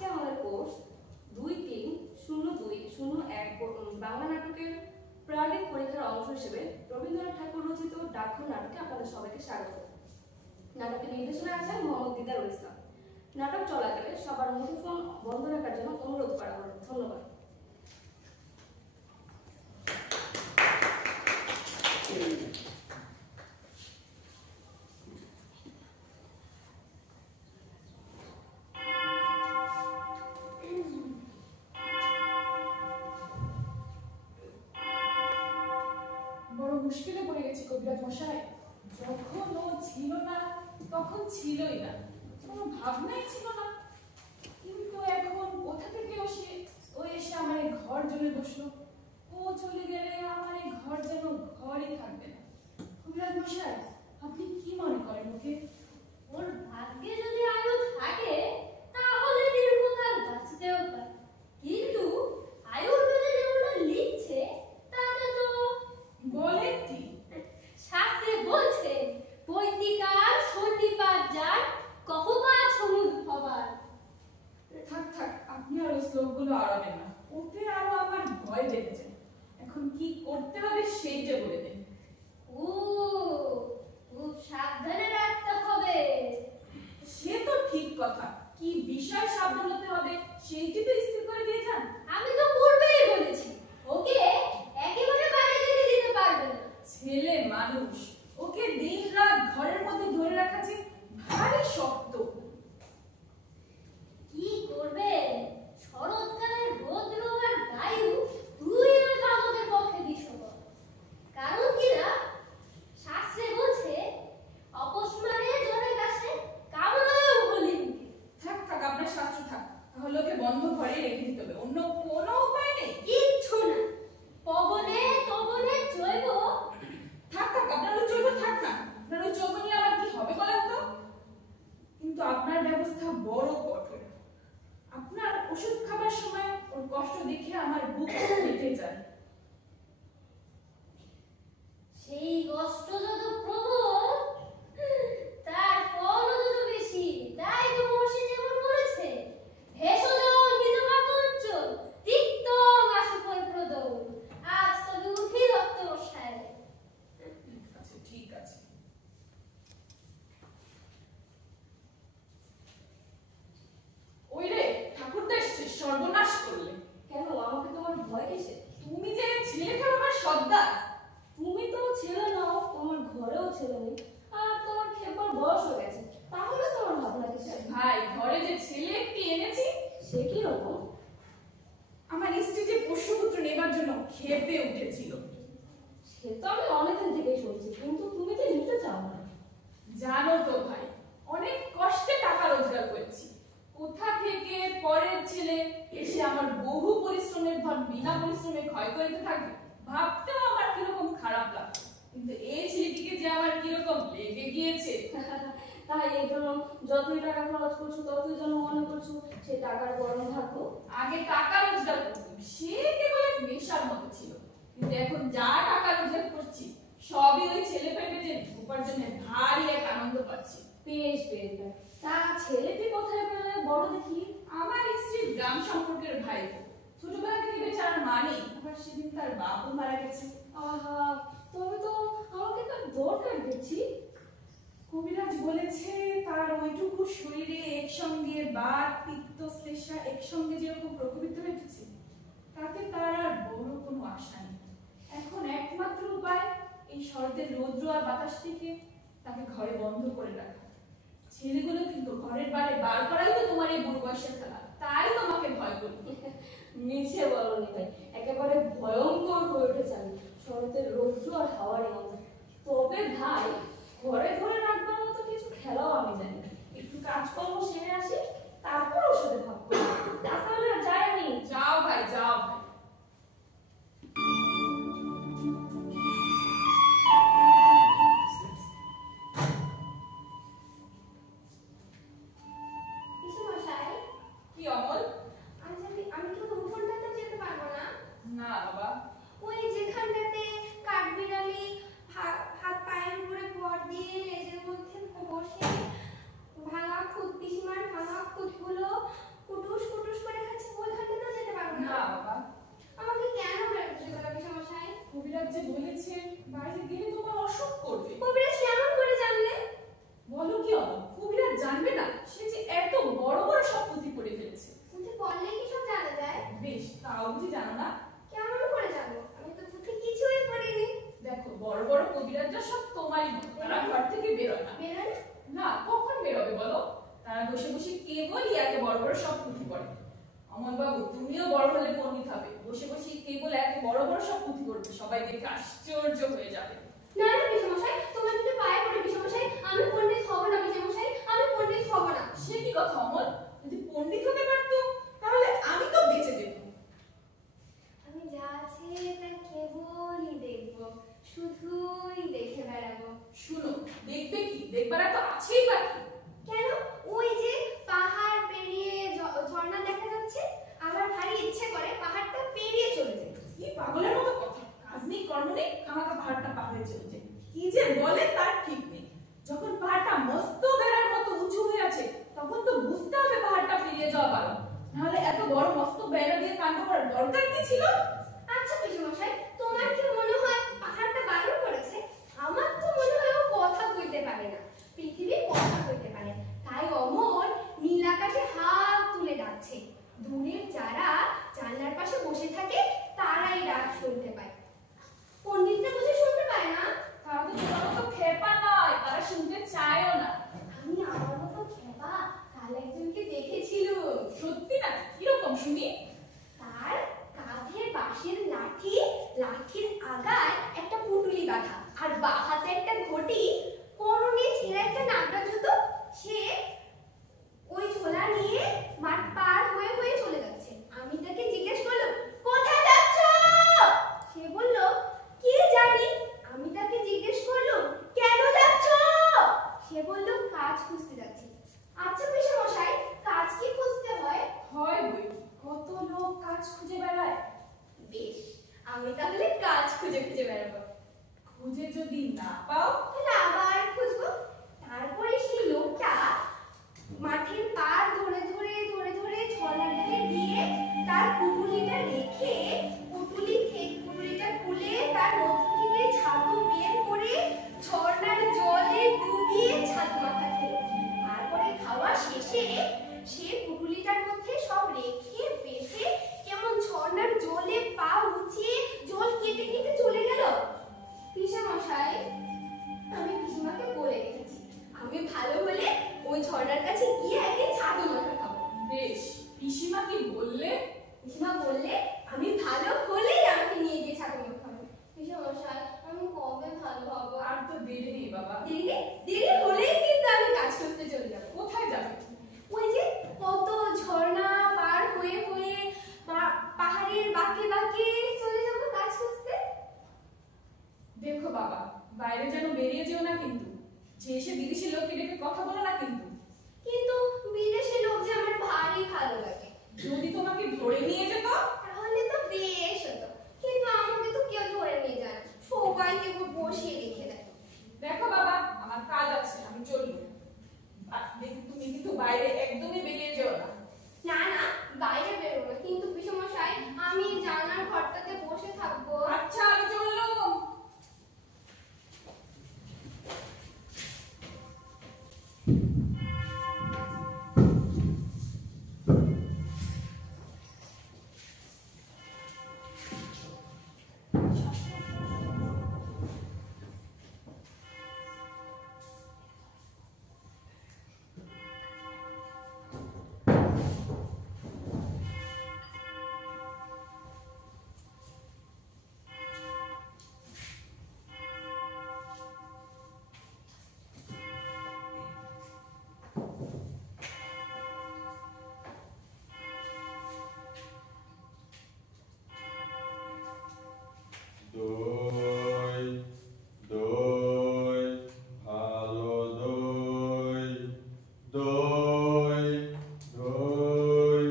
আজকে আমাদের কোর্স 230201 বাংলা নাটকের প্রাণিক পরীক্ষার অংশ হিসেবে রবীন্দ্রনাথ ঠাকুর রচিত ডাকঘর নাটকে আপনাদের সবাইকে স্বাগত। নাটকের নির্দেশনা আছে মোহাম্মদ দিদারুল ইসলাম। নাটক চলাকালে সবার মুঠোফোন বন্ধ রাখার জন্য অনুরোধ করা হলো। ধন্যবাদ। মুশকিলে পড়ে গেছি কবিরাজ মশাই। যখন ও ছিল না তখন ছিলই না, কোনো ভাবনাই ছিল না, কিন্তু এখন কোথা থেকে ও এসে আমার এই ঘর জমে বসলো। ও চলে গেলে আমার এই ঘর যেন ঘরই থাকবে না। কবিরাজ মশাই, আপনি কি মনে করেন ওকে? ওর ভাগ্যে যদি আয়ু থাকে তাহলে দীর্ঘকাল বাঁচতেও পারে, কিন্তু আয়ুর্বেদে যেমনটা লিখছে তাতে তো বলেন কি? শাস্ত্রে বলছে পৈতিকার সন্ধিপাত যার কফপাত সমুদ হবার। থাক থাক, আপনি আর ওই শ্লোকগুলো আড়াবেন না, ওতে আরো আমার ভয় লেগে যায়। এখন কি করতে হবে সেইটা বলে দেন। ও খুব সাবধানে রাখতে হবে। সে তো ঠিক কথা, কি বিষয় সাবধান হতে হবে সেইটি তো স্থির করে দিয়ে যান। আমি তো পূর্বেই বলেছি ওকে একেবারে বাইরে যেতে দিতে পারবে না। ছেলে মানুষ, ওকে দিন রাত ঘরের মধ্যে ধরে রাখা যে ভারী শক্ত। কি করবে? শরৎকালের রৌদ্র আর বায়ু দুই আমাদের পক্ষে বিষময়। কারণ কিনা শাস্ত্রে বলছে অপস্মারে জনের কাছে কামনায় বলি। থাক থাক, আপনার শাস্ত্র থাক, তাহলে ওকে বন্ধ ঘরে রেখে দিতে হবে, অন্য কোনো উপায় নেই। কিচ্ছু না, পবনে তবনে জৈব। থাক থাক, আপনার ওই চৌক থাক না, আপনার ওই চৌক নিয়ে আবার কি হবে বলেন তো? কিন্তু আপনার ব্যবস্থা বড় কঠোর। আপনার ওষুধ খাবার সময় ওর কষ্ট দেখে আমার বুক ফেটে যায়। সেই কষ্ট যত প্রবল তার ফলও তত বেশি। তাই তো মহর্ষি যেমন বলেছে ভেষজ নিতমাকঞ্চল তিক্তং আশুফল প্রদৌ। আজ তবে উঠি রক্ত বসায়। ঠিক আছে। ওই রে, ঠাকুরদা এসছে, সর্বনাশ করলে। কেন, আমাকে তোমার ভয় কিসে? তুমি যে ছেলেকে আমার সর্দার। তুমি তো ছেলে নাও, তোমার ঘরেও ছেলে নেই, আর তোমার খেপার বয়স হয়ে গেছে, তাহলে তোমার ভাবনা কিসের? ভাই, ঘরে যে ছেলে একটি এনেছি, সে কি রকম? আমার স্ত্রী যে পোষ্যপুত্র নেবার জন্য খেপে উঠেছিল। সে তো আমি অনেকদিন থেকেই শুনছি, কিন্তু তুমি যে নিতে চাও না। জানো তো ভাই, অনেক কষ্টে টাকা রোজগার করেছি, কোথা থেকে পরের ছেলে এসে আমার বহু পরিশ্রমের ধন বিনা পরিশ্রমে ক্ষয় করতে থাকবে, ভাবতেও আমার কিরকম খারাপ লাগে। কিন্তু এই ছেলেটিকে যে আমার কিরকম লেগে গিয়েছে। তাই এই জন্য যতই টাকা খরচ করছো ততই যেন মনে করছো সে টাকার গরম থাকো। আগে টাকা রোজগার করতাম, সে কেবল এক নেশার মতো ছিল, কিন্তু এখন যা টাকা রোজগার করছি সবই ওই ছেলে পেলে যে উপার্জনের ভারী এক আনন্দ পাচ্ছি। বেশ বেশ বেশ। তা ছেলেটি কোথায় পেলে বড় দেখি? আমার স্ত্রীর গ্রাম সম্পর্কের ভাই, ছোটবেলা থেকে বেচারার মা নেই, আবার সেদিন তার বাবু মারা গেছে। আহা, তবে তো আমাকে তার দরকার দেখছি। কবিরাজ বলেছে তার ওইটুকু শরীরে একসঙ্গে বাত পিত্ত শ্লেষা একসঙ্গে যেরকম প্রকোপিত হয়েছে, তাতে তার আর বড় কোনো আশা নেই। এখন একমাত্র উপায় এই শরতের রৌদ্র আর বাতাস থেকে তাকে ঘরে বন্ধ করে রাখা। ছেলেগুলো কিন্তু ঘরের বাইরে বার করাই তো তোমার এই বুড়ো বয়সের খেলা, তাই তোমাকে ভয় করি। মিছে বলনি ভাই, একেবারে ভয়ঙ্কর হয়ে উঠেছে আমি শরতের রৌদ্র আর হাওয়ার গন্ধ। তবে ভাই, ঘরে ঘরে রাখবার মতো কিছু খেলাও আমি জানি না। একটু কাজকর্ম সেরে আসি, তারপর ওর সাথে ভাব করি। তাহলে আর যাই আমি। যাও ভাই, যাও ভাই। কিছু মশাই, কি অমল? আমি কি উঠোনটাতে যেতে পারবো না? না বাবা, ওই যেখানটাতে কাঠবিড়ালি হাত পায়ের উপরে ভর দিয়ে লেজের মধ্যে বসে ভাঙা খুদ পিসিমার ভাঙা খুদগুলো অমল বাবু, তুমিও বড় হলে পণ্ডিত হবে। বসে বসে কেবল এত বড় বড় সব পুঁথি করবে, সবাই দেখে আশ্চর্য হয়ে যাবে। না না পিসেমশাই, তোমার দুটো পায়ে পড়ে পিসেমশাই, আমি পণ্ডিত হব না পিসেমশাই, আমি পণ্ডিত হব না। সে কি কথা অমল, যদি পণ্ডিত হতে পারতো তাহলে আমি তো বেঁচে যেতাম। আমি যা আছে তা কেবলই দেখবো, শুধুই দেখে বেড়াবো। শুনো, দেখবে কি? দেখবার তো আছেই বাকি। কেন? ওই যে পাহাড় পেরিয়ে ঝর্ণা দেখা যাচ্ছে, আমার ভারী ইচ্ছে করে পাহাড়টা পেরিয়ে চলে যেতে। কি পাগলের মতো কথা, কাজ নেই কর্ম নেই, আমাকে পাহাড়টা পাহাড়ে চলে যায়। কি যে বলে তার ঠিক নেই। যখন পাহাড়টা মস্ত বেড়ার মতো উঁচু হয়ে আছে, তখন তো বুঝতে হবে পাহাড়টা পেরিয়ে যাওয়া বারণ। নাহলে এত বড় মস্ত বেড়া দিয়ে কাণ্ড করার দরকার কি ছিল? আচ্ছা পিসেমশাই, তোমার কি মনে হয় পাহাড়টা বারণ করেছে? আমার তো মনে হয় ও কথা কইতে পারে না, পৃথিবী কথা কইতে পারে, তাই অমর নীল আকাশে হাত তুলে ডাকছে। দূরের যারা জানলার পাশে বসে থাকে তারাই ডাক শুনতে পায়। পণ্ডিতরা বুঝে শুনতে পায় না? তারা তো তোমার মতো খেপা নয়, তারা শুনতে চায়ও না। আমি আমার মতো খেপা কাল একজনকে দেখেছিল। সত্যি না? কিরকম শুনি? তার কাঁধে বাঁশের লাঠি, লাঠির আগায় একটা পুটুলি বাঁধা, আর বাঁ হাতে একটা ঘটি, পরনে ছেঁড়া একটা নাগরা জুতো। সে ওই ঝোলা নিয়ে মাঠ পার হয়ে হয়ে চলে যাচ্ছে। আমি তাকে জিজ্ঞেস করলাম, কোথায় যাচ্ছ? সে বলল, কে জানি। আমি তাকে জিজ্ঞেস করলাম, কেন যাচ্ছ? সে বলল, কাজ খুঁজতে যাচ্ছি। আচ্ছা পিসেমশাই, কাজ কি খুঁজতে হয়? হয় বই, কত লোক কাজ খুঁজে বেড়ায়। বেশ, আমি তাহলে কাজ খুঁজে খুঁজে বেড়াবো। খুঁজে যদি না পাও, তাহলে আবার খুঁজবো। তারপরে সেই লোকটা মাঠের পার ধরে ধরে ধরে ধরে ঝর্ণার ধারে গিয়ে তার পুটুলিটা রেখে, পুটুলিটা খুলে তার মধ্যে থেকে ছাতু বের করে ঝর্ণার জলে ডুবিয়ে ছাতু মাখাতে। তারপরে খাওয়া শেষে সে পুটুলিটার মধ্যে সব রেখে বেঁধে কেমন ঝর্ণার জলে পা উঁচিয়ে জল কেটে কেটে চলে গেল। পিসেমশাই, আমি পিসিমাকে বলে রেখেছি, আমি ভালো হলে ওই ঝর্ণার কাছে গিয়ে একদিন ছাতু মাখা খাবো। বেশ, পিসিমা কি বললে? পিসিমা বললে আমি ভালো হলেই আমাকে নিয়ে গিয়ে ছাতু মাখা খাবো। পিসেমশাই, আমি কবে ভালো হব? আর তো দেরি নেই বাবা। দেরি হলেই কিন্তু আমি কাজ করতে চলে যাবো। কোথায় যাবে? ওই যে কত ঝর্ণা পার হয়ে হয়ে পাহাড়ের বাঁকে বাঁকে চলে যাবো কাজ করতে। দেখো বাবা, বাইরে যেন বেরিয়ে যেও না কিন্তু। যে এসে বিদেশি লোককে ডেকে কথা বলো না কিন্তু। কিন্তু বিদেশি লোক যে আমার ভারী ভালো লাগে। যদি তোমাকে ধরে নিয়ে যেত? তাহলে তো বেশ হতো, কিন্তু আমাকে তো কেউ ধরে নিয়ে যায় না, সবাই কেবল বসিয়ে রেখে দেয়। দেখো বাবা, আমার কাজ আছে, আমি চলবো। দেখি তুমি কিন্তু বাইরে একদমই বেরিয়ে যেও না। না না, বাইরে বেরোবো না, কিন্তু পিসেমশাই আমি জানলার ঘরটাতে বসে থাকবো। আচ্ছা, আমি চললাম। দই দই ভালো দই দই দই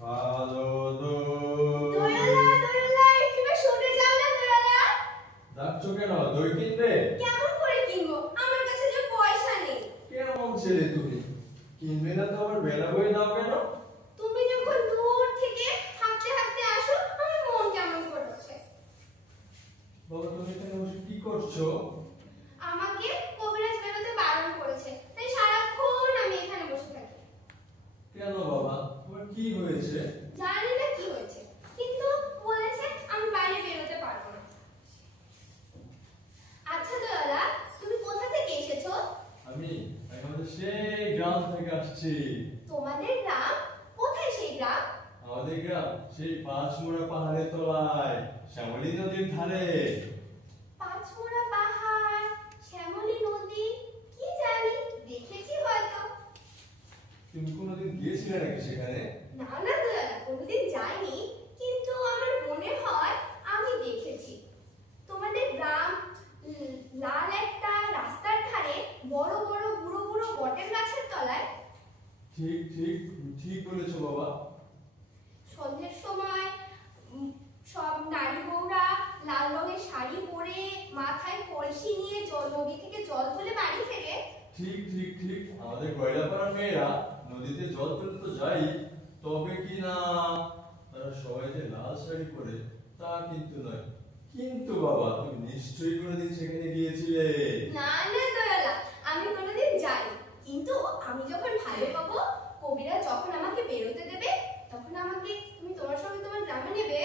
ভালো দই। দয়ালা, একটু শুনে যাও না দয়ালা। ডাকছো কেন? দই কিনবে? কেমন করে কিনবো? আমার কাছে যে পয়সা নেই। কেমন ছেলে তুমি, কিনবে না তো আবার বেলা বই দাও কেন? তুমি যখন দূর থেকে হাঁটতে হাঁটতে আসো, আমার মন কেমন করছে। বলো, তুমি এখানে বসে কি করছো? আমাকে কবিরাজ বেরোতে বারণ করেছে, তাই সারাক্ষণ আমি এখানে বসে থাকি। কেন বাবা, তোমার কি হয়েছে? জানি না কি হয়েছে, কিন্তু বলেছে আমি বাইরে বেরোতে পারবো না। আচ্ছা দয়ালা, তুমি কোথা থেকে এসেছো? আমি আমাদের সেই গ্রাম থেকে আসছি। তোমাদের গ্রাম? কোথায় সেই গ্রাম? আমাদের সেই পাঁচমোড়া পাহাড়ের তলায় শ্যামলী নদীর ধারে। পাঁচমোড়া পাহাড়, শ্যামলী নদী, কি জানি, দেখেছি হয়তো। তুমি কোনোদিন গিয়েছিলে নাকি সেখানে? না না দয়ালা, কোনোদিন যাইনি, কিন্তু আমার মনে হয় আমি দেখেছি। তোমাদের গ্রাম লাল একটা রাস্তার ধারে বড় বড় বুড়ো বুড়ো বটের গাছের তলায়। ঠিক ঠিক ঠিক বলেছো বাবা। সন্ধ্যের সময় সব নারী বউরা লাল রঙের শাড়ি পরে মাথায় কলসি নিয়ে নদী থেকে জল তুলে বাড়ি ফেরে। ঠিক ঠিক ঠিক, আমাদের কয়লাপাড়ার মেয়েরা নদীতে জল তুলতে তো যাই, তবে কি না তারা সবাই যে লাল শাড়ি পরে তা কিন্তু নয়। কিন্তু বাবা, তুমি নিশ্চয়ই কোনোদিন সেখানে গিয়েছিলে। না না দয়ালা, আমি কোনোদিন যাইনি, কিন্তু আমি যখন ভালো পাবো, কবিরা যখন আমাকে বেরোতে দেবে, তখন আমাকে তুমি তোমার সঙ্গে তোমার গ্রামে নেবে।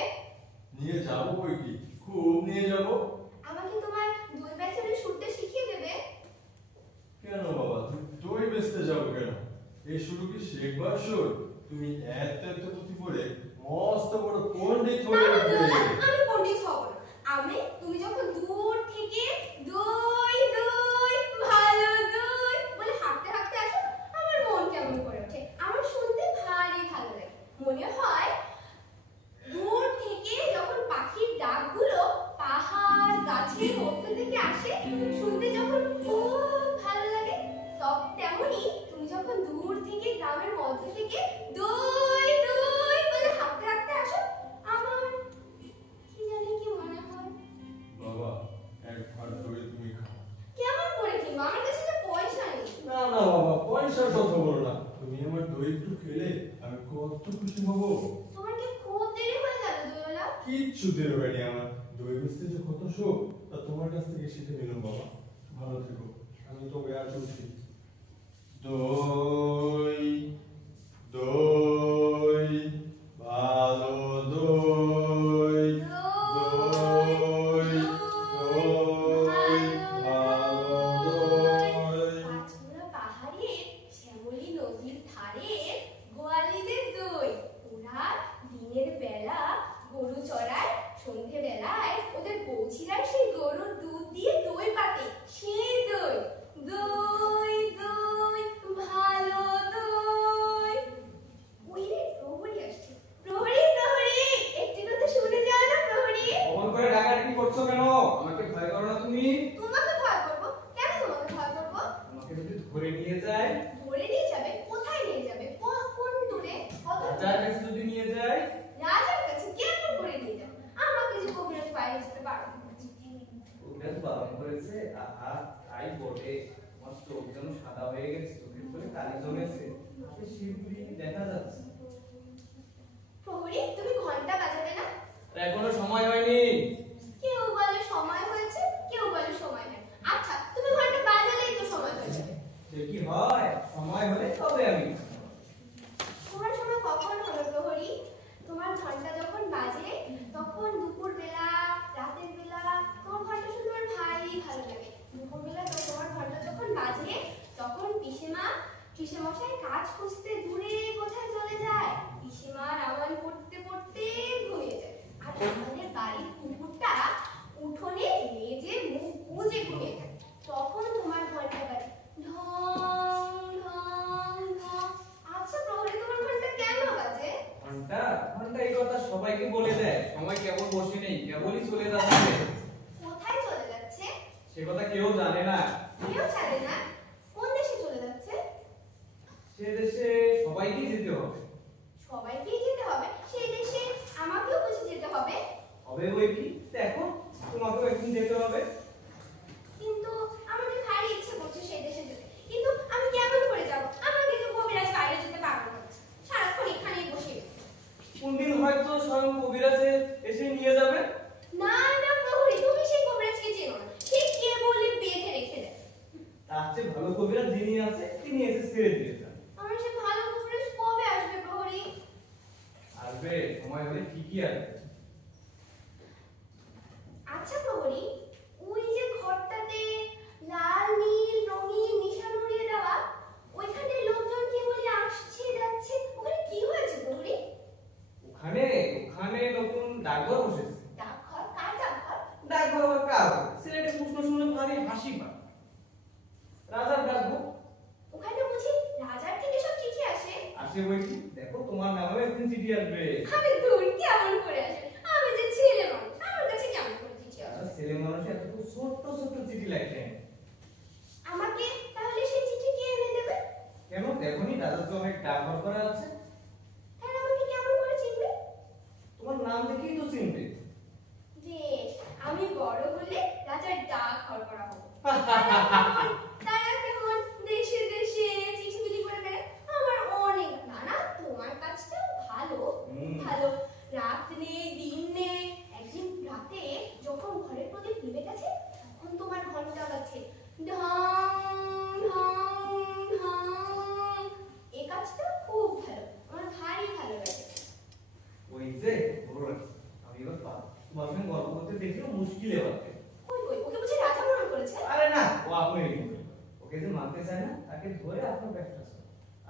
নিয়ে যাবো বই কি, খুব নিয়ে যাবো। আমাকে তোমার দই বেচারের সুরটা শিখিয়ে দেবে। কেন বাবা, তুমি দই বেচতে যাবো কেন? এই শুরু কি শেখবার সুর? তুমি এত এত পুঁথি পড়ে মস্ত বড় পণ্ডিত না হয়ে না উঠবে। দয়ালা, আমি পণ্ডিত হব না। তুমি যখন দূর থেকে দই দই ভালো দই বলে হাঁটতে হাঁটতে আসো, আমার মন কেমন করে ওঠে, আমার শুনতে ভারী ভালো লাগে। মনে হয় দূর থেকে যখন পাখির ডাকগুলো পাহাড় গাছের মধ্যে থেকে আসে, শুনতে যখন খুব ভালো লাগে, তেমনি তুমি যখন দূর থেকে গ্রামের মধ্যে থেকে দই দই বলে হাঁটতে হাঁটতে আসো, আমার কি জানি কি মনে হয়। বাবা, এক ভাত দই তুমি খাও। কেমন করে কিনবো, আমার কাছে তো পয়সা নেই। না না বাবা, পয়সার কথা বলো না। তুমি আমার দই একটু খেলে আমি কত খুশি হব। তোমার কি খুব দেরি হয়ে গেল দোলা? কিচ্ছু দেরি হয়নি আমার। দই বেচতে যে কত শোক তা তোমার কাছ থেকে শিখে নিলাম বাবা। ভালো থেকো, আমি তবে আর চলছি। দই দই ভালো দই, দই দই ভালো দই। পাঁচমোড়া পাহাড়ের শ্যামলী নদীর ধারে গোয়ালিদের দই। ওরা দিনের বেলা গরু চড়ায়, সন্ধে বেলায় ওদের বৌছিরাই সেই গরুর দুধ দিয়ে দই পাতে, সেই দই। দই দই ভালো দই। ওই রে, প্রহরী আসছে। প্রহরী প্রহরী, একটি কথা শুনে যাও না প্রহরী। অমন করে ডাকাডাকি করছো কেন? আমাকে ভয় করো না তুমি? তোমাকে ভয় করবো? কেন তোমাকে ভয় করবো? আমাকে যদি ধরে নিয়ে যায়, ধরে নিয়ে যাবে? কোথায় নিয়ে যাবে? কোন দূরে? কত রাজার কাছে যদি নিয়ে যায়, রাজার কাছে? কেমন করে নিয়ে যাবে? আমাকে যে কবিরাজ বাইরে যেতে বারণ করেছে। ওটা তো বারণ করেছে। আহা, তাই বটে। আমার চোখ যেন সাদা হয়ে গেছে, চোখের করে কালি জমেছে, হাতে শিরপুরি দেখা যাচ্ছে। প্রহরী, তুমি ঘন্টা বাজাবে না? এখনো সময় হয়নি। কেউ বলে সময় হয়েছে, কেউ বলে সময় নেই। আচ্ছা, তুমি ঘন্টা বাজালেই তো সময় হয়ে যাবে। সে কি হয়? সময় হলে তবে আমি। তোমার সময় কখন হলো প্রহরী? তোমার ঘন্টা যখন বাজে, তখন দুপুর বেলা, রাতের বেলা তোমার ঘন্টা শুনতে আমার ভারী ভালো লাগে। দুপুর বেলা তো তোমার ঘন্টা যখন বাজে, তখন পিসেমশাই কাজ খুঁজতে দূরে কোথায় চলে যায়। পিসেমার আওয়াজ পড়তে পড়তে ঘুমিয়ে যায়। আর আমাদের বাড়ির কুকুরটা উঠোনে মেজে মুখ গুজে ঘুমিয়ে থাকে। তখন তোমার ঘন্টা বাজে, ঢং ঢং ঢং। আচ্ছা প্রহরী, তোমার ঘন্টা কেন বাজে? ঘন্টা ঘন্টা এই কথা সবাইকে বলে দেয়। সময় কেবল বসে নেই, কেবলই চলে যাচ্ছে। কোথায় চলে যাচ্ছে? সে কথা কেউ জানে না। কেউ জানে না? কোন দেশে চলে যাচ্ছে? সে দেশে সবাইকেই যেতে হবে। সবাইকেই যেতে হবে? সেই দেশে আমাকেও বুঝে যেতে হবে? হবে বই কি, দেখো তোমাকেও একদিন যেতে হবে। কিন্তু আমাকে ভারী ইচ্ছে করছে সেই দেশে যেতে, কিন্তু আমি কেমন করে যাব? আমাকে তো কবিরাজ বাইরে যেতে বারণ করেছে। সারাক্ষণ এখানেই বসে। কোনদিন হয়তো স্বয়ং কবিরাজে এসে নিয়ে যাবে। না না প্রহরী, তুমি সেই কবিরাজকে চেনো না। ঠিক কে বললে বেঁধে রেখে দেয়। তার চেয়ে ভালো কবিরাজ যিনি আছে তিনি এসে ছেড়ে দিয়ে যান। আমার সে ভালো কবিরাজ কবে আসবে প্রহরী? আসবে, সময় হলে ঠিকই আসবে। আচ্ছা প্রহরী, ওই এত ছোট্ট ছোট্ট চিঠি লেখেন? আমাকে তাহলে সেই চিঠি কে এনে দেবে? কেন দেখনি রাজা তো অনেক ডাকঘর করা আছে। হ্যাঁ, আমাকে কেমন করে চিনবে? তোমার নাম দেখেই তো চিনবে। বেশ, আমি বড় হলে রাজার ডাক ঘর করা হবো। তারা কেমন দেশে দেশে চিঠি বিলি করে বেড়ায়, আমার অনেক নানা। তোমার কাজটাও ভালো, খুব ভালো। রাত নেই দিন নেই। একদিন রাতে যখন ঘরের প্রদীপ নিভে গেছে, তখন তোমার ঘন্টা বাজছে ঢং ঢং ঢং। এই কাজটা খুব ভালো, আমার ভারী ভালো লাগে। ওই যে বড় আমি এবার তোমার সঙ্গে গল্প করতে দেখলে মুশকিল এবারে। কই কই, ওকে বুঝি রাজা মরণ করেছে? আরে না, ও আপনি ওকে যে মানতে চায় না, তাকে ধরে আপনার ব্যবসা আছে।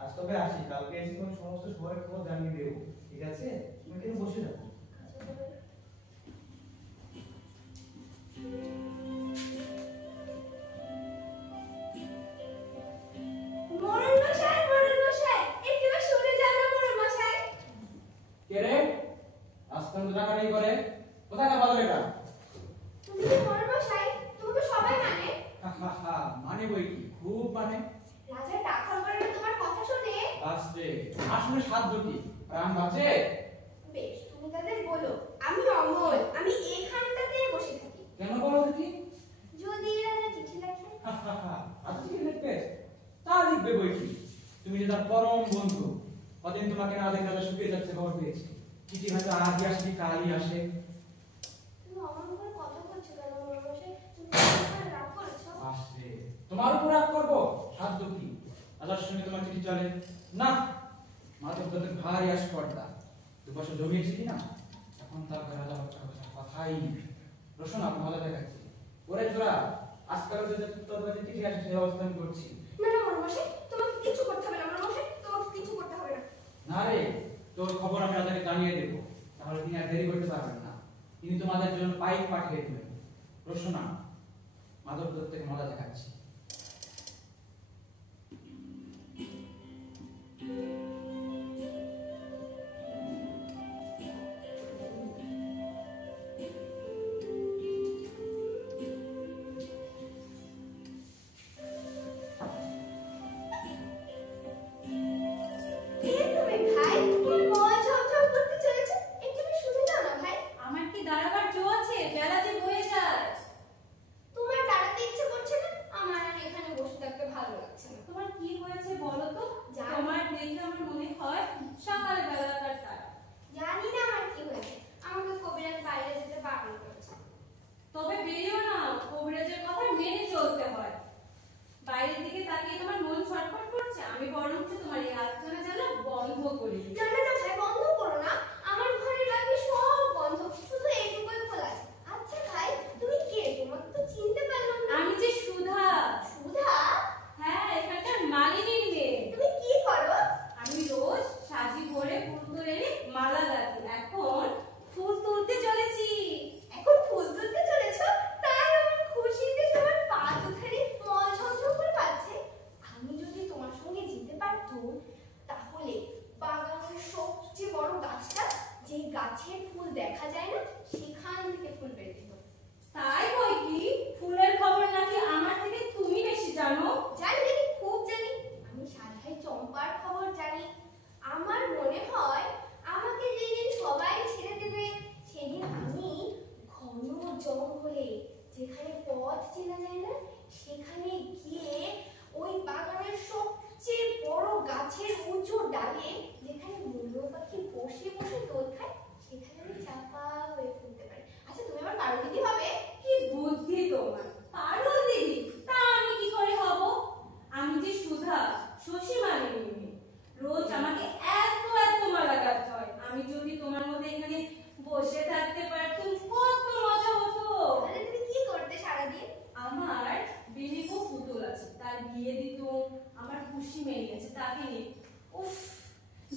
আজ তবে আসি, কালকে এসে তোমার সমস্ত শহরের খবর জানিয়ে দেবো, ঠিক আছে? তুমি কিন্তু বসে থাকো। মরণ মশাই, একটু শুনে যান না মরণ মশাই। কে রে? আস্তান ডাকাডাকি করে কোথায় পাবো এটা? তুমি যে মরণ মশাই, তোমাকে সবাই মানে। মানে বই কি খুব মানে। রাজা টাকা করে তোমার কথা শুনে। আসছে আসলে সাধ্য কি প্রাণ বাঁচে? বেশ, তুমি তাদের বলো আমি অমল, আমি এখানটাতে বসে থাকি। কেন বলো দেখি? যদি রাজা চিঠি লেখে। আজকে কি লিখবে? তা লিখবে বই কি। তুমি যে তার পরম বন্ধু, কদিন তোমাকে না দেখে রাজা শুকিয়ে যাচ্ছে খবর পেয়েছি। চিঠি হয়তো আজই আসে কি কালই আসে। তুমি অমন করে কথা বলছো কেন মরণ মশাই? তুমি আমার রাগ করেছো? আসছে তোমার উপর রাগ করবো? সাধ্য কি? রাজার সঙ্গে তোমার চিঠি চলে না? মাঝে তোদের ভারী আস্পর্ধা। 2 বছর জমিয়েছি কি না, এখন তার রাজা হচ্ছে কথাই রোশন আপনি ভালো দেখাচ্ছি। ওরে ছোড়া, আজকাল যে তোর কাছে চিঠি আসে সেই অবস্থা আমি করছি। না না মরণ মশাই, তোমাকে কিছু করতে হবে না মরণ মশাই, তোমাকে কিছু করতে হবে না। না রে, তোর খবর আমি রাজাকে জানিয়ে দেবো, তাহলে তিনি আর দেরি করতে পারবেন না। তিনি তোমাদের জন্য পাইপ পাঠিয়ে দেবেন। রোশনা, মাধব দত্তকে মজা দেখাচ্ছি। কে তুমি ভাই? তুমি মন ঝমঝম করতে চলেছো, একটু শুনে যাও না ভাই। আমার কি দাঁড়াবার জো আছে? বেলা যে হয়ে যায়। তোমার দাঁড়াতে ইচ্ছে করছে না, আমার আর এখানে বসে থাকতে ভালো লাগছে না। তোমার কি হয়েছে বলো তো? জানি। তোমার দেখে আমার মনে হয় সকাল বেলাকার তারা। জানি না আমার কি হয়েছে, আমাকে কবিরাজ বাইরে যেতে বারণ করেছে। তবে বেরিও না, কবিরাজের কথা মেনে চলতে হয়। বাইরের দিকে তাকিয়ে তোমার মন ছটফট করছে, আমি বরঞ্চ তোমার এই আলোচনা যেন বন্ধ করে দিই। না না না ভাই, বন্ধ করো না, আমার ঘরের বাকি সব বন্ধ, শুধু এইটুকুই খোলা আছে। আচ্ছা ভাই, তুমি কে? তোমাকে তো চিনতে পারলাম না। আমি যে সুধা। সুধা? হ্যাঁ, এখানকার মালিনীর মেয়ে। তুমি কি করো? আমি রোজ সাজি ভরে ফুল তুলে এনে মালা গাঁথি। এখন ফুল তুলতে চলেছি। এখন ফুল তুলতে চলেছো? তাই আমার খুশিতে তোমার পা দুখানি মন ঝমঝম করে পাচ্ছে। আমি যদি তোমার সঙ্গে যেতে পারতুম, তাহলে বাগানের সবচেয়ে বড় গাছটা, যে গাছের ফুল দেখা যায় না, সেখান থেকে ফুল বের যেত। তাই বই কি? ফুলের খবর নাকি আমার থেকে তুমি বেশি জানো? জানি জানি, খুব জানি। আমি সাধাই চম্পার খবর জানি। আমার মনে হয় আমাকে যেদিন সবাই ছেড়ে দেবে, সেদিন আমি ঘন জঙ্গলে, যেখানে পথ চেনা যায় না, সেখানে গিয়ে ওই বাগানের সবচেয়ে বড় গাছের উঁচু ডালে, যেখানে ময়ূর পাখি বসে বসে দোল খায়, সেখানে আমি চাপা হয়ে ফুলতে পারি। আচ্ছা, তুমি আমার পারো দিদি হবে? কি বুদ্ধি তোমার! পারো দিদি? তা আমি কি করে হব? আমি যে সুধা, শশী মালিনীর মেয়ে। রোজ আমাকে এত এত মালা গাঁথতে হয়। আমি যদি তোমার মধ্যে এখানে বসে থাকতে পারতাম, কত মজা হতো। তাহলে তুমি কি করতে সারাদিন? আমার বিলিপু পুতুল আছে, তার বিয়ে দিতুম। আমার খুশি মেয়ে আছে, তাকে নিয়ে। উফ,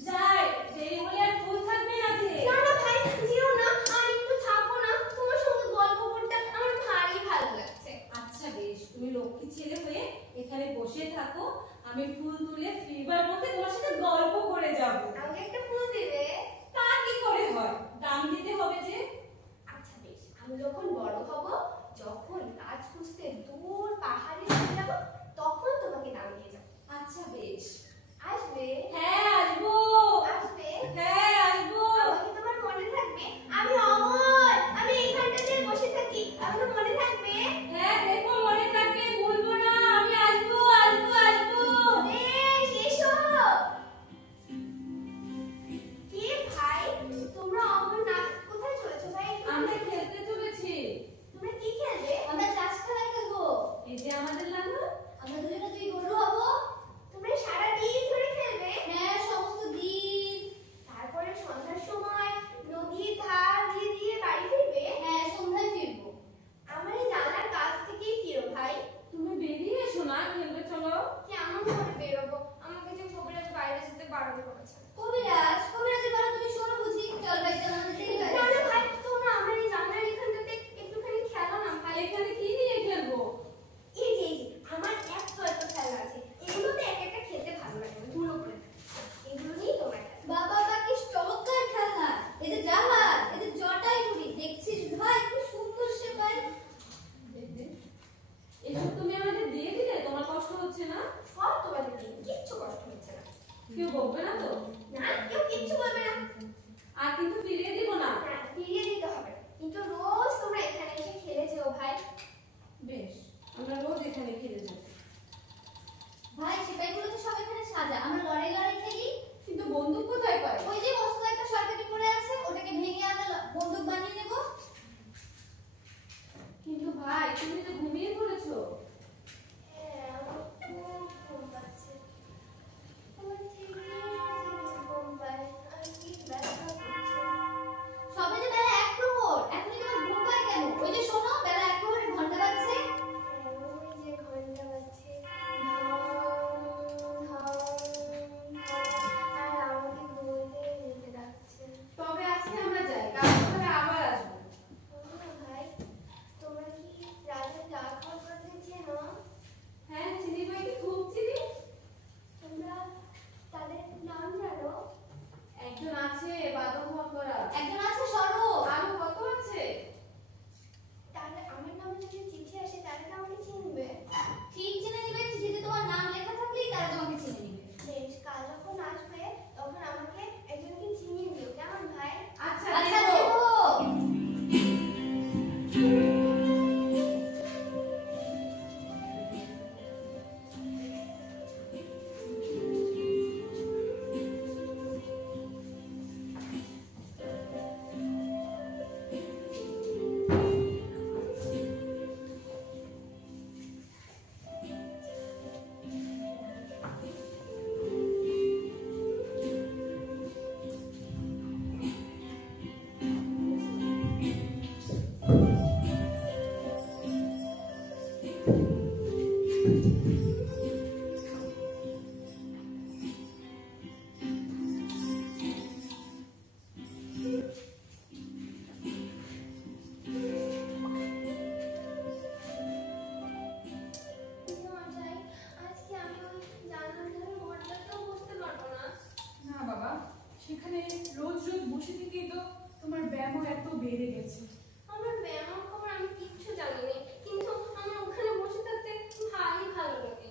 যাই, দেরি হলে আর ফুল থাকবে না যে। না না ভাই, যেও না, আর একটু থাকো না, তোমার সঙ্গে গল্প করতে আমার ভারী ভালো লাগছে। আচ্ছা বেশ, তুমি লক্ষ্মী ছেলে হয়ে এখানে বসে থাকো। আমি ফুল তুলে ফিরবার পথে তোমার সাথে গল্প করে যাব। আমাকে একটা ফুল দিবে? তা কি করে হয়? দাম দিতে হবে যে। আচ্ছা বেশ, আমি যখন বড় হব, যখন বেশ, আমরা রোজ এখানে ফিরে যাব। ভাই সেটাইগুলো তো সব এখানে সাজা, আমরা লড়াই লড়াই খেলি। কিন্তু বন্দুক কোথায় পাই? ওই যে বস্তু একটা সরকারি পড়ে আছে, ওটাকে ভেঙে আমরা বন্দুক বানিয়ে নেব। কিন্তু ভাই, তুমি তো ঘুমিয়ে পড়েছো। হ্যাঁ, আমার খুব ঘুম পাচ্ছে। আমার ঠিক ঘুম পায়, আর কি ব্যথা করছে। সবে যে বেলা 1 প্রহর, এখনই তোমার ঘুম পায় কেন? ওই যে শোনো, বেলা 1 প্রহরের ঘন্টা বাজছে। ওই যে ঘন্টা বাজছে, ঢং ঢং ঢং, আর আমাকে ঘুমোতে যেতে ডাকছে। তবে আজকে আমরা যাই, কাল সকালে আবার আসবো। ভাই, তোমরা কি রাজা ডাক হওয়ার চেনো? হ্যাঁ, চিনি ভাইকে খুব চিনি। তোমরা তাদের নাম জানো? একজন আছে বাদক ভক্তরা, একজন আছে স্বরূপ। আরো কত আছে? তাহলে আমার নামে যদি চিঠি আসে তাহলে তো আমাকে চিনবে। ঠিক চিনে নেবে, চিঠিতে তোমার নাম লেখা থাকলেই তারা তোমাকে চিনে নেবে। বেশ, কাল যখন আসবে তখন আমাকে একজনকে চিনিয়ে দিও, কেমন ভাই? আচ্ছা, আচ্ছা দেবো। দেবো। মশাই, আজকে আমি ওই জানালার ধারে ঘরটাতেও বসতে পারবো না। না বাবা, সেখানে রোজ রোজ বসে থেকেই তো তোমার ব্যায়ামও এত বেড়ে গেছে। আমার ব্যায়ামের খবর আমি কিচ্ছু জানি না, কিন্তু আমার ওখানে বসে থাকতে ভারী ভালো লাগে।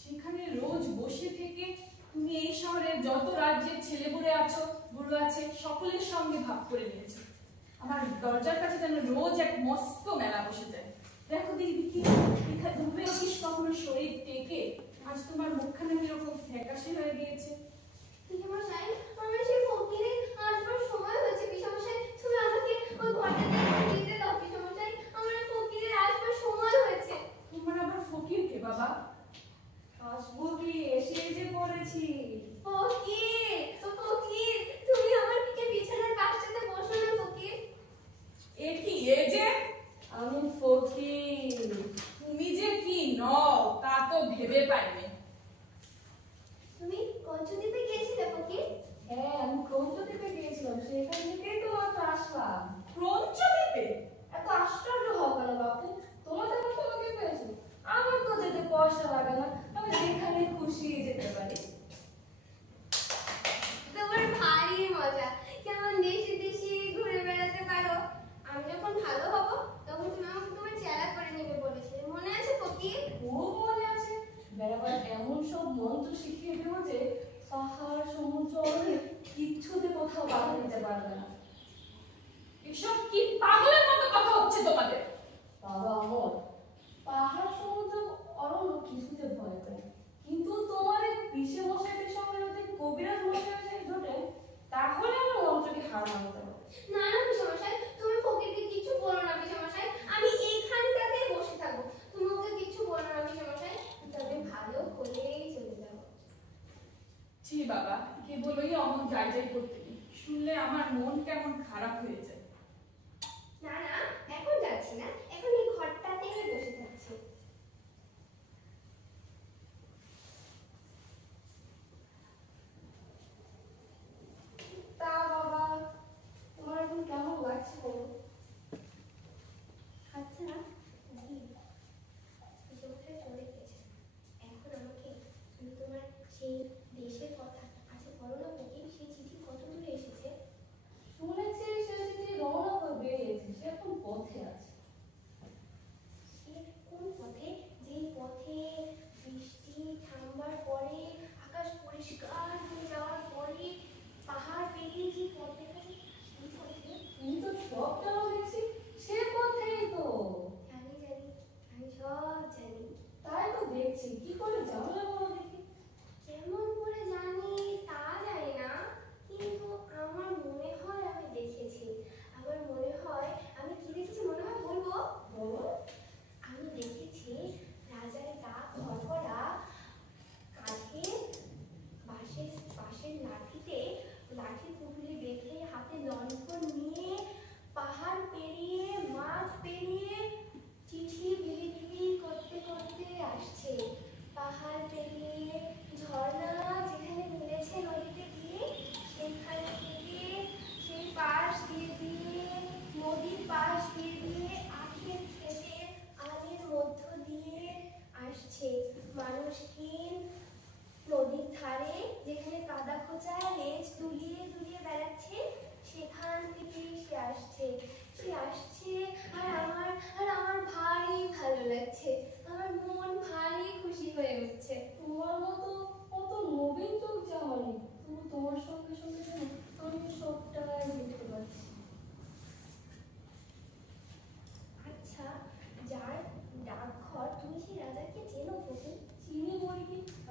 সেখানে রোজ বসে থেকে তুমি এই শহরের যত রাজ্যের ছেলে বুড়ে আছো, বুড়ো আছে, সকলের সঙ্গে ভাগ করে নিয়েছো। আমার দরজার কাছে যেন রোজ এক মস্ত মেলা বসে যায়। দেখো দেখি এখানে ডুবে উঠিস কখনো শরীর টেকে, আজ তোমার মুখখানা কিরকম ফ্যাকাশে হয়ে গিয়েছে। পিসমশাই, আমার সেই ফকিরে আসবার সময় হয়েছে। পিসমশাই, তুমি আমাকে ওই ঘরটাতে নিতে দাও। পিসমশাই, আমার ফকিরে আসবার সময় হয়েছে। তোমার আবার ফকির কে বাবা? আসবো কি, এসে যে পড়েছি। ফকির, ফকির, তুমি আমার এই বিছানার পাশটাতে বসো না ফকির। এ কি এ যে? আমি ফকির। তুমি যে কি নও তা তো ভেবে পাইনি। তুমি পঞ্চদ্বীপে গিয়েছিলে ফকির? হ্যাঁ, আমি ক্রৌঞ্চদ্বীপে গিয়েছিলাম, সেখান থেকেই তো মাত্র আসলাম। ক্রৌঞ্চদ্বীপে? এত আশ্চর্য হও কেন বাপু? তোমাদের মতো লোকে পেয়েছি, আমার তো যেতে পয়সা লাগে না, আমি যেখানে খুশি যেতে পারি। তোমার ভারী মজা, কেমন দেশে দেশে ঘুরে বেড়াতে পারো। আমি যখন ভালো হব তখন তুমি আমাকে তোমার চেলা করে নেবে বলেছিলে, মনে আছে ফকির? খুব মনে আছে। বেড়াবার এমন সব মন্ত্র শিখিয়ে দেবো যে পাহাড় সমুদ্র অরণ্যে কিচ্ছুতে কোথাও বাধা দিতে পারবে না। এসব কি পাগলের মতো কথা হচ্ছে তোমাদের? বাবা আমর, পাহাড় সমুদ্র অরণ্য কিছুতে ভয় করে, কিন্তু তোমার এই পিসে মশাইদের সঙ্গে যদি কবিরাজ মশাই জোটে, তাহলে আমার মন্ত্রকে হার মানতে হবে। না না পিসমশাই, তুমি ফকিরকে কিছু বলো না পিসমশাই, আমি এইখানটাতেই বসে থাকবো। তুমি ওকে কিছু বলো না পিসমশাই, তবে ভালো করেই চলে যাবো। ছি বাবা, কেবলই অমন যাই যাই করতে নেই। শুনলে আমার মন কেমন খারাপ হয়ে যায়। না না, এখন যাচ্ছি না, এখন এই ঘরটাতেই বসে থাকছি। তা বাবা, তোমার এখন কেমন লাগছে বলো? আচ্ছা পিসমশাই চলে গেছে, এখন আমাকে তুমি তোমার সেই দেশের কথা আচ্ছা বলো না ফকির, সেই চিঠি কত দূরে এসেছে? শুনেছি সে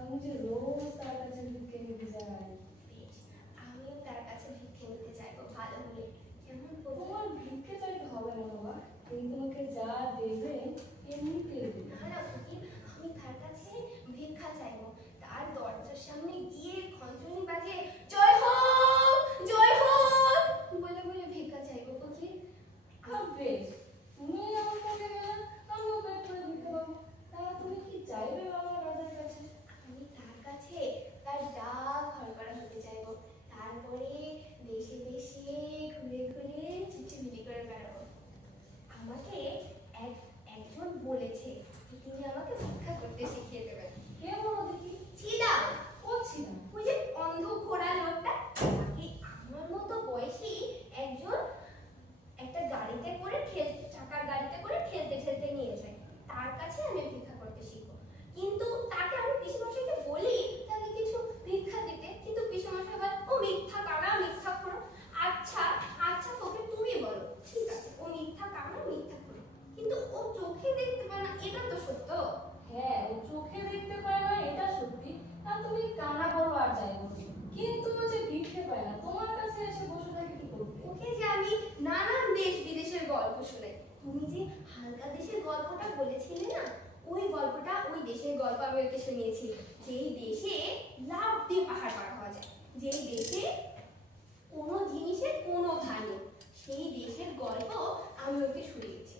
আমি যে রোজ তার কাছে ভিক্ষে নিতে যাই। বেশ, আমিও তার কাছে ভিক্ষে নিতে চাইবো ভালো হলে। কেমন করবো? তোমার ভিক্ষে চাইতে হবে না বাবা, তিনি তোমাকে যা দেবেন এমনিতে দেবেন। না না ফকির, আমি তার কাছে ভিক্ষা চাইবো। তার দরজার সামনে গিয়ে খঞ্জনি বাজিয়ে জয় হোক জয় হোক বলে বলে ভিক্ষা চাইবো ফকির। বেশ, তুমি আমার সঙ্গে গেলে আমিও পেট করে ভিক্ষে পাবো। তা তুমি কি চাইবে বাবা রাজার কাছে? আমি তার কাছে তার ডাক হরকরা হতে চাইবো। তারপরে দেশে দেশে ঘুরে ঘুরে চিঠি বিলি করে বেড়াবো। আমাকে একজন বলেছে যে তিনি আমাকে ভিক্ষা করতে শিখিয়ে দেবেন। কে বলো দেখি? ছিলাম করছি না। ওই যে অন্ধ ঘোড়া লোকটা, তাকে আমার মতো বয়সী একজন একটা গাড়িতে করে চাকার গাড়িতে করে ঠেলতে ঠেলতে নিয়ে যায়। তার কাছে আমি ভিক্ষা করতে শিখবো। কিন্তু তাকে আমি পিসেমশাইকে বলি তাকে কিছু ভিক্ষা দিতে, কিন্তু পিসেমশাই বলে ও মিথ্যা কানা মিথ্যা করো। আচ্ছা আচ্ছা ফকির তুমি বলো, ঠিক আছে ও মিথ্যা কানা মিথ্যা করো, কিন্তু ও চোখে দেখতে পায় না, এটা তো সত্য। হ্যাঁ, ও চোখে দেখতে পায় না এটা সত্যি। আর তুমি কান্না করো আর যাই বলো, কিন্তু ও যে ভিক্ষে পায় না, তোমার কাছে এসে বসে থাকে কি করবে? ওকে যে আমি নানান দেশ বিদেশের গল্প শোনাই। তুমি যে হালকা দেশের গল্পটা বলেছিলে না, ওই গল্পটা ওই দেশের গল্প আমি ওকে শুনিয়েছি। যেই দেশে লাফ দিয়ে পাহাড় পার হওয়া যায়, যেই দেশে কোনো জিনিসের কোনো ভার নেই, সেই দেশের গল্প আমি ওকে শুনিয়েছি।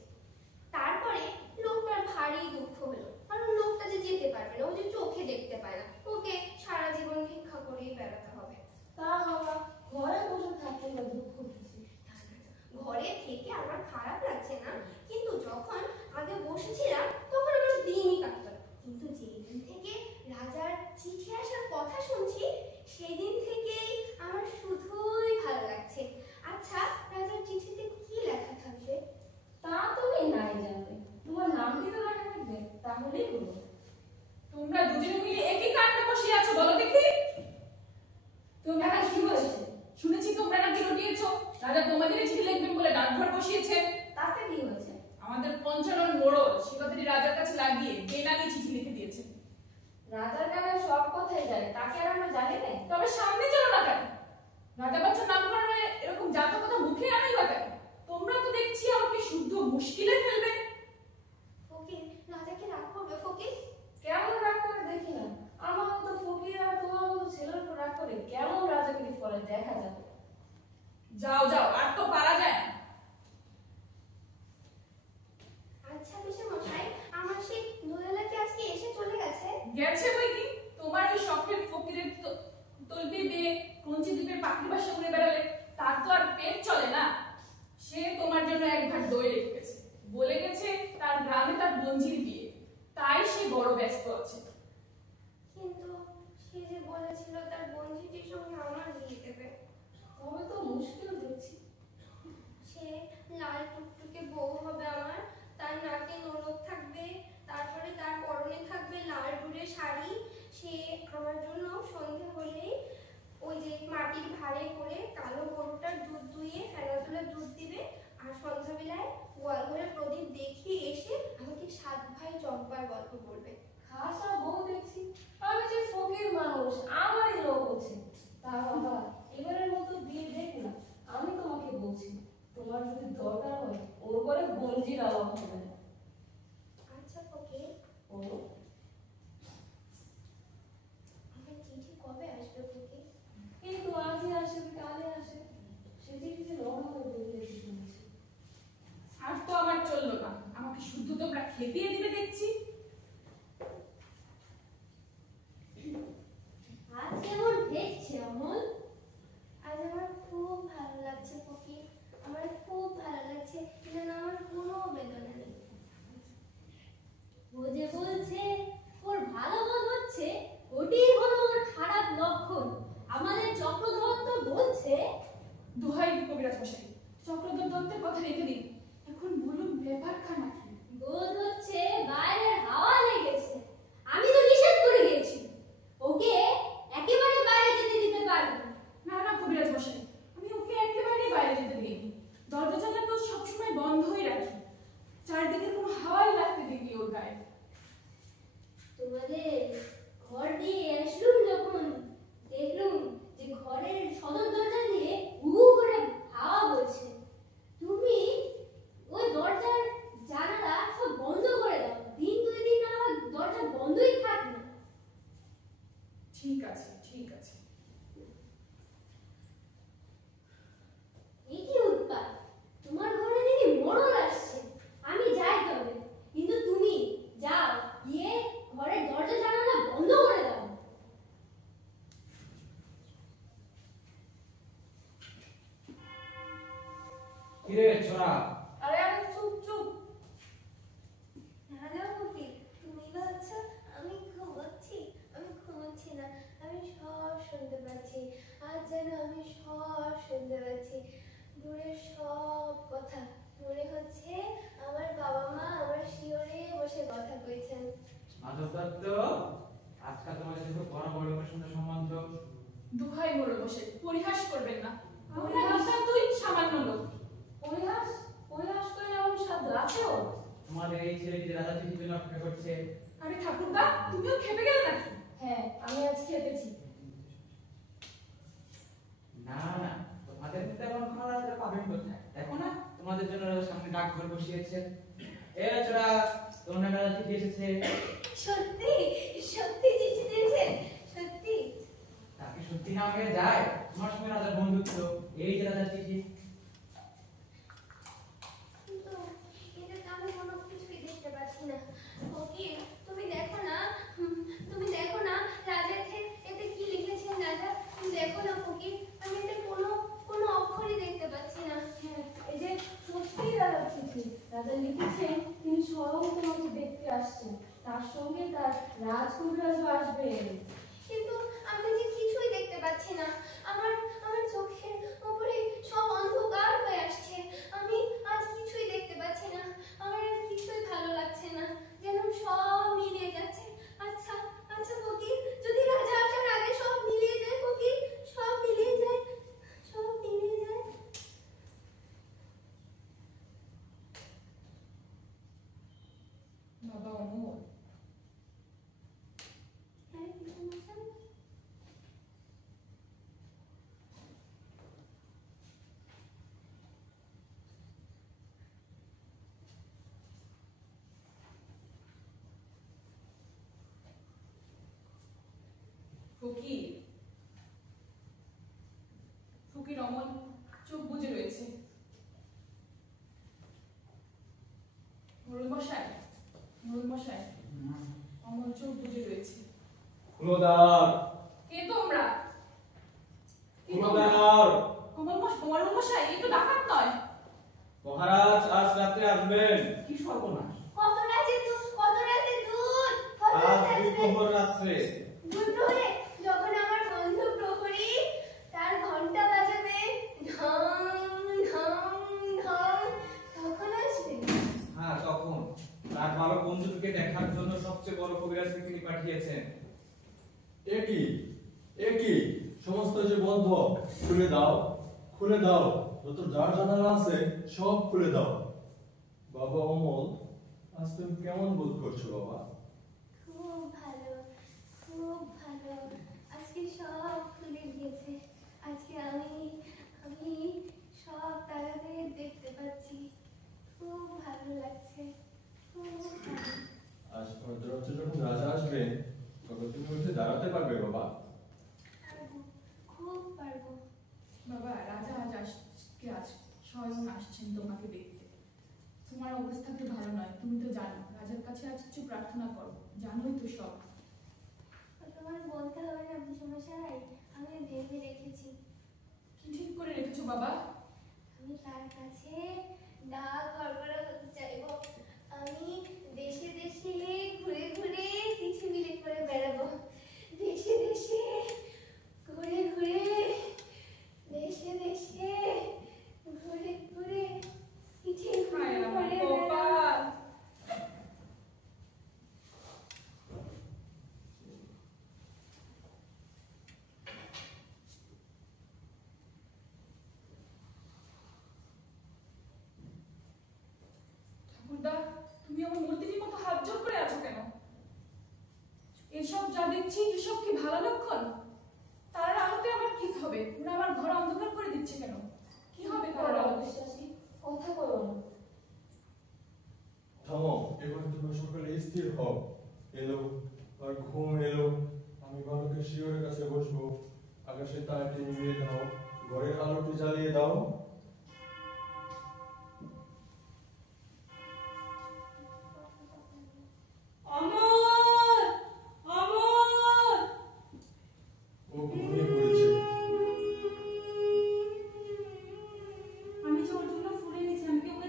তারপরে লোকটার ভারী দুঃখ হলো, কারণ লোকটা যে যেতে পারবে না, ও যে চোখে দেখতে পায় না, ওকে সারা জীবন ভিক্ষা করেই বেড়াতে হবে। তা বাবা ঘরে বসে থাকলে না দুঃখ কিছু। ঘরে থেকে আমার খারাপ লাগছে না, কিন্তু যখন আগে বসেছিলাম তখন আমার দিনই কাটতো না। কিন্তু যেই দিন থেকে রাজার চিঠি আসার কথা শুনছি, সেই দিন থেকেই আমার শুধুই ভালো লাগছে। আচ্ছা রাজার চিঠিতে কি লেখা থাকবে? তা তুমি নাই জানবে, তোমার নামটি তো লেখা থাকবে, তাহলেই হলো। তোমরা দুজনে মিলে একই কাণ্ড বসিয়ে আছো, বলো দেখি। তোমরা কেন, কি হয়েছে? শুনেছি তোমরা নাকি রটিয়েছো, রাজা তোমাদের চিঠি লিখবেন বলে ডাকঘর বসিয়েছে। তাতে কি হয়েছে? আমাদের পঞ্চানন মোড়ল সে কথাটি রাজার কাছে লাগিয়ে বেনামি চিঠি লিখে দিয়েছে। রাজার কানে সব কথাই যায়, তাকে আর আমরা জানি না। তবে সামনে চলো না কেন? রাজা বাচ্চা নাম করে এরকম জাত কথা মুখে আনাই বা কেন? তোমরা তো দেখছি আমাকে শুদ্ধ মুশকিলে ফেলবে। ফকির, রাজা কি রাগ করবে ফকির? কেমন রাগ করে দেখি না, আমার মতো ফকির আর তোমার মতো ছেলের উপর রাগ করে কেমন রাজাগিরি করে দেখা যাবে। যাও যাও, আর তো পারা যায় না। আচ্ছা পিসেমশাই, আমার সেই দোলালা কি আজকে এসে চলে গেছে? গেছে বই কি, তোমার ওই শখের ফকিরের তলবি বেয়ে কঞ্চি দ্বীপের পাখির বাসা উড়ে বেড়ালে তার তো আর পেট চলে না। সে তোমার জন্য এক ভাট দই রেখে গেছে, বলে গেছে তার গ্রামে তার বঞ্জির বিয়ে, তাই সে বড় ব্যস্ত আছে। কিন্তু সে যে বলেছিল তার বন্ধুটির সঙ্গে আমার বিয়ে দেবে। তবে তো মুশকিল দেখছি। সে লাল টুকটুকে বউ হবে আমার, তার নাকে নোলক থাকবে, তারপরে তার পরনে থাকবে লাল ডুরে শাড়ি। সে আমার জন্য সন্ধে হলেই ওই যে মাটির ভাঁড়ে করে কালো গরুটার দুধ দুইয়ে ফেনা তুলে দুধ দিবে, আর সন্ধ্যাবেলায় গোয়ালঘরে প্রদীপ দেখিয়ে এসে আমাকে 7 ভাই চম্পার গল্প বলবে। খাসা বউ দেখছি, আমি যে ফকির মানুষ আমারই লোক হচ্ছে। তা বাবা এবারের মতো বিয়ে দেখ না, আমি তোমাকে বলছি, তোমার যদি দরকার হয় ওর পরে বঞ্জির আলাপ হবে না। আচ্ছা ফকির, ও আমার চিঠি কবে আসবে ফকির? কিন্তু আজই আসে কালে আসে, সেটি যে রওনা হয়ে বেরিয়েছে শুনেছি। আর তো আমার চললো না, আমাকে শুদ্ধ তোমরা খেপিয়ে দিবে দেখছি। আজ কেমন দেখছে অমল? আজ আমার খুব ভালো লাগছে ফকির, আমার খুব ভালো লাগছে, যেন আমার কোনো বেদনা নেই। তোরা? আরে আরে চুপ চুপ। রাজা ফকির, তুমি ভাবছো আমি ঘুমাচ্ছি? আমি ঘুমাচ্ছি না, আমি সব শুনতে পাচ্ছি। আজ যেন আমি সব শুনতে পাচ্ছি, দূরের সব কথা। মনে হচ্ছে আমার বাবা মা আমার শিয়রে বসে কথা কইছেন। মাধব দত্ত, আজকাল তোমাদের খুব বড় বড় লোকের সঙ্গে সম্বন্ধ। দুহাই মোড়ল বসে পরিহাস করবেন না। পরিহাস? আমরা তুই সামান্য লোক। পরিহাস পরিহাস করে এমন সাধ্য আছে ওর? তোমাদের এই ছেলেটি যে রাজা চিঠির জন্য অপেক্ষা করছে। আরে ঠাকুরদা, তুমিও খেপে গেলে নাকি? হ্যাঁ, আমি আজ খেপেছি। না না, তোমাদের মধ্যে এমন খবর রাজা পাবেন কোথায়? দেখো না, তোমাদের জন্য রাজা সামনে ডাকঘর বসিয়েছেন। এ ছোড়া, তোমার নামে রাজা চিঠি এসেছে। সত্যি সত্যি চিঠি দিয়েছেন? সত্যি? তাকে সত্যি না হয়ে যায়, তোমার সঙ্গে রাজার বন্ধুত্ব, এই যে রাজার চিঠি। কিন্তু এটাতে আমি কোনো কিছুই দেখতে পাচ্ছি না। ফকির, তুমি দেখো না, তুমি দেখো না রাজা এতে কি লিখেছেন রাজা? তুমি দেখো না ফকির, আমি এতে কোনো কোনো অক্ষরই দেখতে পাচ্ছি না। হ্যাঁ, এই যে সত্যিই রাজার চিঠি। রাজা লিখেছেন তিনি স্বয়ং তোমাকে দেখতে আসছেন, তার সঙ্গে তার রাজকবিরাজও আসবেন। কিন্তু আমি যে কিছুই দেখতে পাচ্ছি না। আমার আমার চোখের উপরে সব অন্ধকার হয়ে আসছে। আমি আজ কিছুই দেখতে পাচ্ছি না। আমার আজ কিছুই ভালো লাগছে না, যেন সব মিলিয়ে যাচ্ছে। আচ্ছা আচ্ছা ফকির, যদি রাজা আসার আগে সব মিলিয়ে যায় ফকির, সব মিলিয়ে যায়, সব মিলিয়ে যায়। বাবা অমর, হ্যাঁ পিতামশাই? ফকির ফকির অমল চোখ বুজে রয়েছে। মোড়ল মশাই, মোড়ল মশাই, অমল চোখ বুজে রয়েছে। খুলো দ্বার, কে তোমরা? কে খুলো তোমরা? দ্বার। মোড়ল মশাই, এ তো ডাকাত নয়। মহারাজ আজ রাতে আসবেন। কি সর্বনাশ! কত রাতে দুধ, কত রাতে দুধ, কত আজ রাতে দ্বিপ্রহর রাত্রে। দুধ প্রহরে যখন আমার বন্ধু প্রহরী তার ঘন্টা বাজাবে ঢং ঢং ঢং, তখন আসবে। হ্যাঁ, তখন তার ভালো বন্ধুকে দেখার জন্য সবচেয়ে বড় কবিরাজকে তিনি পাঠিয়েছেন। এ কি সমস্ত যে বন্ধ, খুলে দাও, খুলে দাও, যত যার জানালা আছে সব খুলে দাও। বাবা অমল, আজ তুমি কেমন বোধ করছো বাবা? খুব ভালো, খুব ভালো। আজকে সব খুলে গিয়েছে। আজকে আমি সব তারাদের দেখতে পাচ্ছি। খুব ভালো লাগছে, খুব ভালো। আজ মধ্যরাত্রে যখন রাজা আসবেন তখন তুমি উঠে দাঁড়াতে পারবে বাবা? পারবো, খুব পারবো। বাবা, রাজা আজ স্বয়ং আসছেন তোমাকে দেখতে। তোমার অবস্থা তো ভালো নয়, তুমি তো জানো। রাজার কাছে আজ কিছু প্রার্থনা করো, জানোই তো সব। তোমার বলতে হবে না পিতামশাই, আমি ভেবে রেখেছি। কি ঠিক করে রেখেছো বাবা? আমি তার কাছে ডাক হরকরা হতে চাইবো। আমি দেশে দেশে ঘুরে ঘুরে চিঠি বিলি করে বেড়াবো। দেশে দেশে ঘুরে ঘুরে, দেশে দেশে ঘুরে ঘুরে চিঠি ঘুরে হায় আমার ঘুরে কপাল। বেড়াবো। ঠাকুরদা, তুমি আমার মূর্তিটির মতো হাত জোর করে আছো কেন? এসব যা দেখছি, এসব কি ভালো লক্ষণ? তার আলোতে আমার কি হবে? ওরা আমার ঘর অন্ধকার করে দিচ্ছে কেন? কি হবে তার করো আলোতে? বিশ্বাসী, কথা করো না। থামো, এবার তুমি সকালে স্থির হও। এলো আর ঘুম এলো, আমি বালকের শিয়রের কাছে বসবো। আকাশে তারটি নিভিয়ে দাও, ঘরের আলোটি জ্বালিয়ে দাও। অমর, অমর। ও ঘুমিয়ে পড়েছে। আমি যে ওর জন্য ফুল এনেছি, আমি কি ওকে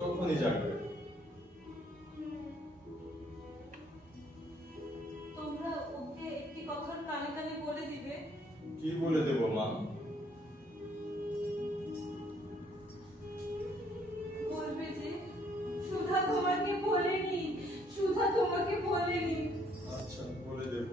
তখনই জাগবে। তোমরা ওকে একটি কথা কানে কানে বলে দিবে। কি বলে দেব মা? বলবে যে সুধা তোমাকে বলেনি, সুধা তোমাকে বলেনি। আচ্ছা, বলে দেব।